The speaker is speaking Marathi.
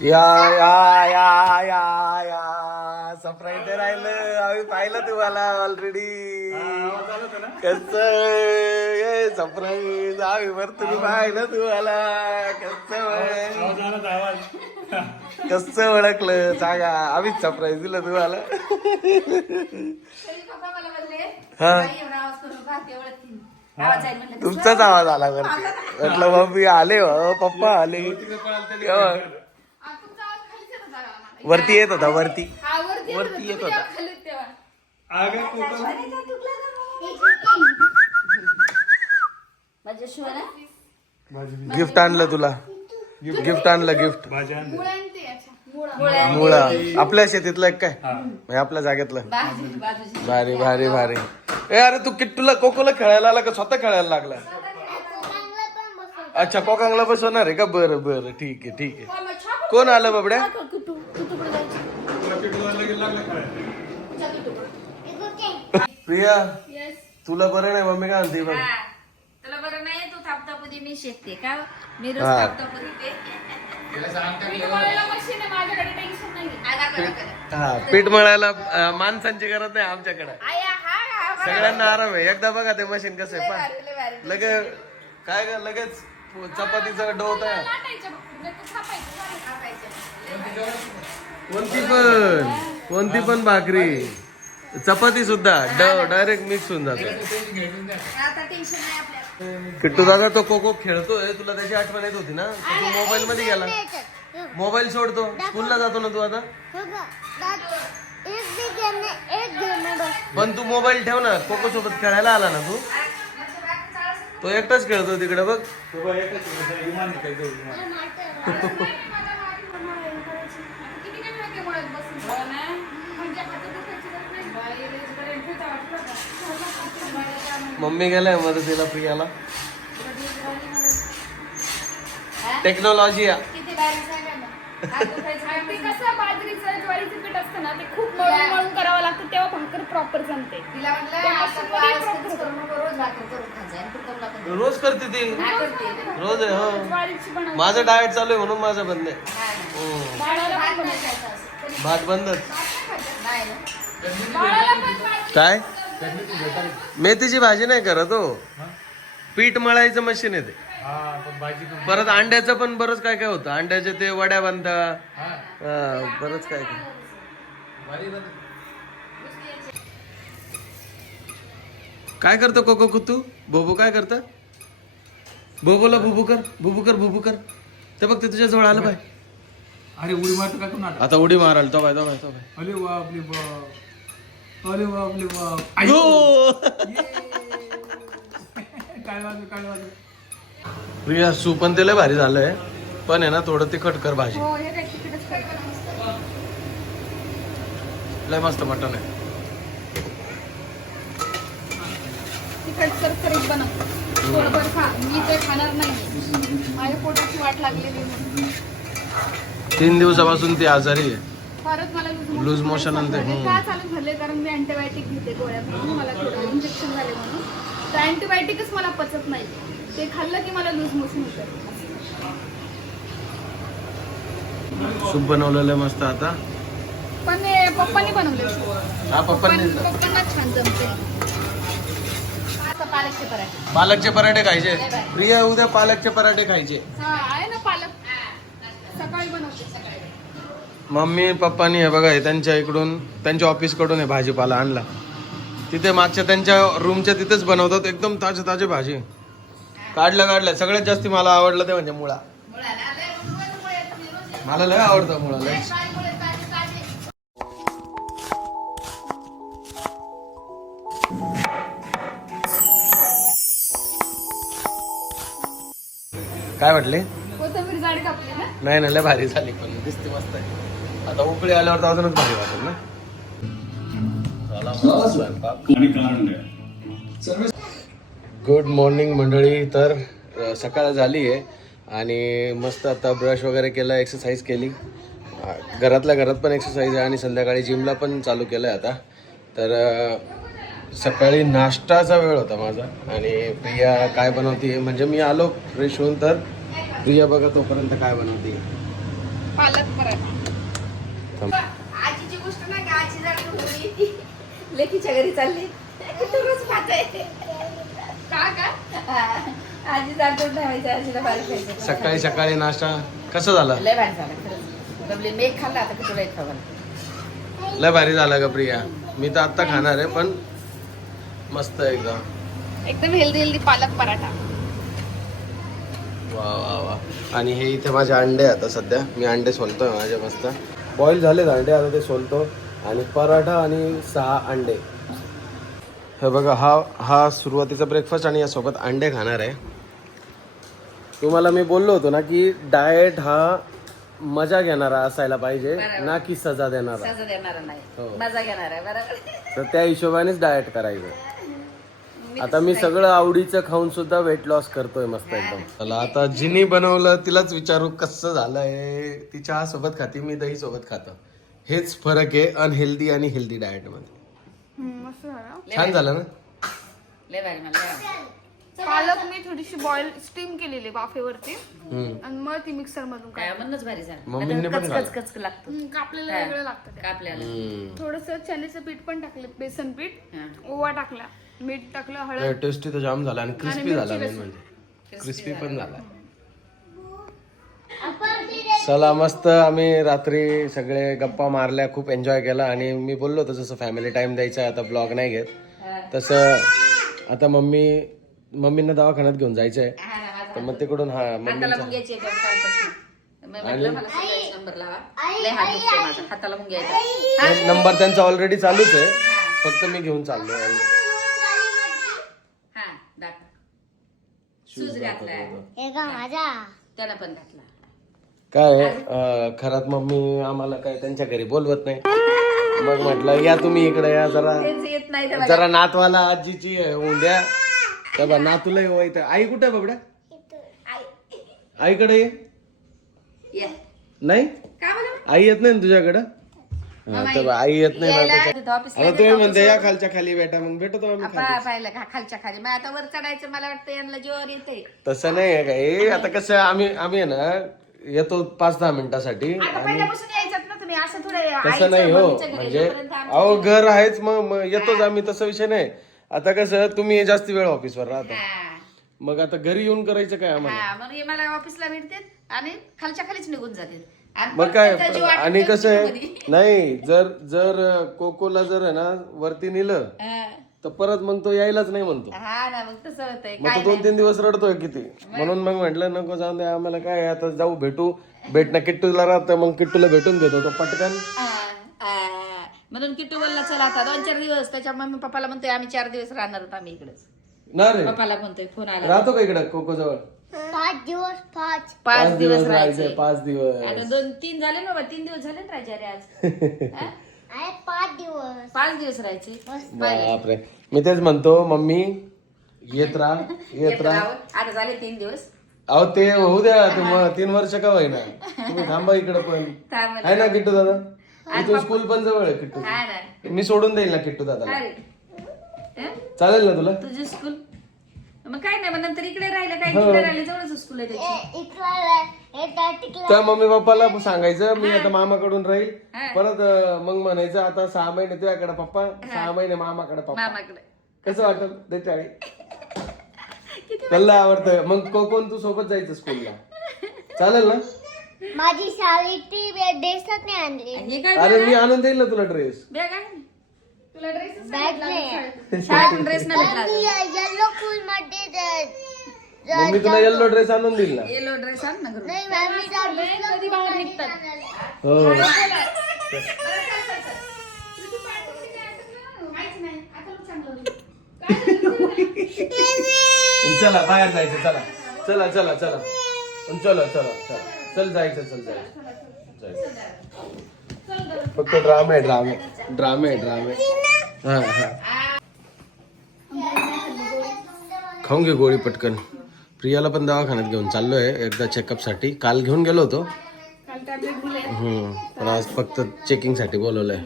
या या या या या सरप्राईज राहिलं. आम्ही पाहिलं तुम्हाला ऑलरेडी. कस सरप्राईज आम्ही वर तुम्ही पाहिलं तुम्हाला. कस ओळखलं सांगा. आम्हीच सरप्राईज दिलं तुम्हाला. हा तुमचाच आवाज आला वरती. म्हटलं मम्मी आले हो, पप्पा आले. वरती येत होता. वरती येत होता. गिफ्ट आणलं तुला. गिफ्ट आणलं. गिफ्ट मुळा आपल्या शेतीतलं एक काय म्हणजे आपल्या जागेतलं. भारी भारी भारी. ए अरे तू किट्टूला कोकोला खेळायला आला का स्वतः खेळायला लागला? अच्छा कोकांगला बसवणार आहे का? बरं बरं ठीक आहे ठीक आहे. कोण आलं बाबड्या? प्रिया तुला बरं नाही? मम्मी काय म्हणते बघ. तुला बरं नाही? तू थापतापुदी मी शेकते का? मी रोज थापतापुदी ते. हा पीठ मळायला माणसांची गरज नाही आमच्याकडे. सगळ्यांना आराम आहे. एकदा बघा ते मशीन कसं आहे पा. लगेच काय का लगेच चपातीचा डो होता. कोणती पण भाकरी चपाती सुद्धा डायरेक्ट मिक्स होऊन जाते. किट्टू दादा तो कोको खेळतोय. तुला त्याची आठवण येत होती ना? तू मोबाईल मध्ये गेला. मोबाईल सोडतो. स्कूलला जातो ना तू आता. पण तू मोबाईल ठेव ना. कोको सोबत खेळायला आला ना तू. तो एकटाच खेळतो तिकडे बघ. मम्मी गेलाय मदतीला प्रियाला. टेक्नॉलॉजी बाजरीचं ज्वारीचं पीठ असतं ना ते खूप मळून करावं लागतं तेव्हा भाकर प्रॉपर जमते. रोज करते ती. रोज आहे हो. माझं डाएट चालू आहे म्हणून माझं बंद आहे. भात बंदच. काय मेथीची भाजी नाही करत हो. पीठ मळायचं मशीन आहे ते. परत अंड्याचं पण बरंच काय काय होतं. अंड्याचे ते वड्या बनता. बरंच काय काय. काय करतो कोको कुतू? बोबो काय करत? बोबोला बुबू कर बुबू कर बुबू कर. ते बघ ते तुझ्या जवळ आलं बाय. अरे उडी मारतो का कोण? आता उडी माराल तो बाय तो बाय तो बाय. अरे बापले बाप. अरे बापले बाप. काय वाजव काय वाजव. प्रिया सूप पण ते लय भारी झालंय. पण आहे ना थोडं तिखट कर भाजी. लय मस्त मटण आहे. तिखट सरसरीत बनव. थोडंफार खा. मी ते खाणार नाही. माझ्या पोटाची वाट लागलेली म्हणून. 3 दिवसापासून ती आजारी आहे. फारच मला लूज मोशन आणि ते. का चालू झाले? कारण मी अँटीबायोटिक घेते गोळ्या म्हणून. मला थोडं इंजेक्शन झाले म्हणून. तर अँटीबायोटिकच मला पचत नाही. ते खाल्लं की मला लूज मोशन होतं. सूप बनवलेलं मस्त. आता पण पप्पांनी बनवले. हा पप्पांना छान जमते. पालकचे पराठे. पालकचे पराठे खायचे. प्रिया उद्या पालकचे पराठे खायचे. हा आहे ना पालक. सकाळी बनवते. मम्मी पप्पानी हे बघा त्यांच्या इकडून त्यांच्या ऑफिस कडून हे भाजीपाला आणला. तिथे मागच्या त्यांच्या रूमच्या तिथेच बनवतात. एकदम ताजे ताजे भाजी. काढलं सगळ्यात जास्ती मला आवडलं ते म्हणजे मुळा. मला लय आवडतं मुळा लय. काय म्हटले? कोथिंबीर जाडी कापली ना? नाही ना लय भारी झाली. पण दिसते मस्त आहे. आता उकळी आल्यावर तर अजूनच भारी वाटेल ना. गुड मॉर्निंग मंडळी. तर सकाळ झाली आहे आणि मस्त आता ब्रश वगैरे केला. एक्सरसाइज केली. घरातल्या घरात पण एक्सरसाइज आहे आणि संध्याकाळी जिमला पण चालू केलं आहे आता. तर सकाळी नाश्ताचा वेळ होता माझा आणि प्रिया काय बनवते म्हणजे मी आलो फ्रेश होऊन. तर प्रिया बघा तोपर्यंत काय बनवते. पालक पराठा. आजीची गोष्ट नाही का, आजी जरा घरी येते, लेकीच्या घरी चालली रोज खाते. का आजी जातो ठेवायचं, आजीला बारीक खायचं. सकाळी सकाळी नाश्ता कसा झाला? लय भारी झाला खरंच. डबली मेघ खाल्ला आता की तुला एक खावा. लय भारी झाला ग प्रिया. मी तर आत्ता खाणार आहे पण मस्त एकदम. एकदम हेल्दी पालक पराठा. वा वा वा. आणि हे इथे माझे अंडे आता सध्या मी अंडे सोलतोय माझे मस्त बॉईल झालेत अंडे, आता ते सोलतो. आणि पराठा आणि 6 अंडे. हे बघा हा सुरुवातीचा ब्रेकफास्ट आणि यासोबत अंडे खाणार आहे. तुम्हाला मी बोललो होतो ना की डाएट हा मजा घेणारा असायला पाहिजे, ना की सजा देणारा. सजा देणार नाही, हो. मजा घेणार आहे बरोबर. तर त्या हिशोबानेच डाएट करायचं. आता मी सगळं आवडीचं खाऊन सुद्धा वेट लॉस करतोय मस्त एकदम. चला आता जिनी बनवलं तिलाच विचारू कसं झालंय. ती चहा सोबत खाते, मी दही सोबत खातो. हेच फरक आहे अनहेल्दी आणि हेल्दी डाएट मध्ये. मस्त झालं. छान झालं ना? लय भारी मला लय आवडलं. पालक मी थोडीशी बॉईल स्टीम केलेली वाफेवरती हम्म. आणि मग ती मिक्सर मधून काय म्हणूनच भारी झालं. मम्मीने पण कच कच कच लागतं कापलेलं वेगळं लागतं ते. आपल्याला. थोडस चण्याचं पीठ पण टाकलं, बेसन पीठ, हा. ओवा टाकला, मीठ टाकलं, हळद. टेस्टी तर जाम झाला आणि क्रिस्पी आणि झाला मिरची मेन म्हणजे. क्रिस्पी पण झाला. चला मस्त आम्ही रात्री सगळे गप्पा मारल्या, खूप एन्जॉय केला. आणि मी बोललो होतो जसं फॅमिली टाइम द्यायचा आता ब्लॉग नाही घेत, तसं आता मम्मींना दवाखान्यात घेऊन जायचंय. तर मग तिकडून हाताला मम्मीचा मुंग्याची येते कालपासून. मी म्हटलं मला सकाळी नंबर लावा. लय हात दुखते माझा, हाताला मुंग्या येतात. नंबर त्यांचा ऑलरेडी चालूच आहे, फक्त मी घेऊन चाललो. हा दाखव. शूज घातलाय त्याला पण घातला. काय खरात मम्मी आम्हाला काय त्यांच्या घरी बोलवत नाही. मग म्हटलं या तुम्ही इकडे या, जरा तेच येत नाही तर जरा नातवाला आजीची होऊन द्या. तेव्हा नातूला येऊ. आई कुठे आहे बाबड्या? आईकडे ये. ये. नाही का बरं? आई येत नाही ना तुझ्याकडं? हा, तेव्हा आई येत नाही ना त्याच्या. ऑफिसला आता तुम्ही म्हणते या खालच्या खाली बेटा, मग भेटतो आम्ही खाली. पाहिलं का खालच्या खाली. मग आता वर चढायचं मला वाटतं यांना जीवावर येते. तसं नाही आहे काय. आता कसं आम्ही आहे ना येतो 5-10 मिनिटासाठी. आता पहिल्यापासून यायच्यात ना तुम्ही, असं थोडं तसं नाही हो, म्हणजे अहो घर आहेच मग येतोच आम्ही, तसा विषय नाही. आता कसं तुम्ही जास्त वेळ ऑफिसवर राहता, मग आता घरी येऊन करायचं काय आम्हाला. मग हे मला ऑफिसला भेटते आणि खालच्या खालीच निघून जाते. मग काय. आणि कसं आहे नाही, जर कोकोला जर आहे ना वरती नेलं तर परत मग तो यायलाच नाही म्हणतो. हा ना, मग तसं होतंय. मग तो 2-3 दिवस रडतोय किती. म्हणून मग म्हटलं नको जाऊन दे आम्हाला, काय आता जाऊ भेटणं किट्टूला राहतं, मग किट्टूला भेटून घेतो तो पटकन. म्हणून किट्टू बोलला चला आता 2-4 दिवस. त्याच्या मम्मी पप्पाला म्हणतोय आम्ही 4 दिवस राहणार होतो आम्ही इकडेच. ना रे पप्पाला म्हणतोय फोन आला. राहतो का इकडं कोको जवळ? 5 दिवस 5 दिवस राहायचे. राहायचे. 5 दिवस. आता 2-3 झाले ना बाबा, 3 दिवस झाले ना राजा रे आज. 5 दिवस राहायचे. बापरे. मी तेच म्हणतो मम्मी येत राहा. आता झाले 3 दिवस. अहो ते होऊ द्या, ते मग 3 वर्ष का होईना. तुम्ही थांबा इकडे पण. आहे ना किट्टू दादा? इथून स्कूल पण जवळ आहे किट्टू. हा ना. मी सोडून देईल ना किट्टू दादाला. अरे चालेल ना तुला? तुझी स्कूल मग काय नाही, मग नंतर इकडे राहिलं काय, इकडे राहिले जवळच स्कूल आहे त्याची. त्या मम्मी पप्पाला सांगायचं मी आता मामाकडून राहील. परत मग म्हणायचं आता 6 महिने तुझ्याकडे पप्पा, 6 महिने मामाकडे पप्पा. मामाकडे कसं वाटत ते टाळी? त्याला आवडतं. मग कोण तू सोबत जायचं स्कूलला? चालेल ना? माझी शाळेची ड्रेसच नाही आणली. हे काय अरे मी आणून देईल ना तुला ड्रेस. बॅग आहे तुला ड्रेस बॅग नाही. शाळेतून ड्रेस नाही भेटला. येलो फुल मध्ये मग मी तुला येल्लो ड्रेस आणून देईल ना. येलो ड्रेस आण ना घरून. नाही मम्मी कधी बाहेर निघतात. हो चला बाहेर जायचं. चला चला चला चला चल जायचं. फक्त ड्रामे. हा खाऊन घे गोळी पटकन. प्रियाला पण दवाखान्यात घेऊन चाललोय एकदा चेकअप साठी. काल घेऊन गेलो होतो काल टॅबलेट दिले. पण आज फक्त चेकिंग साठी बोलवलंय.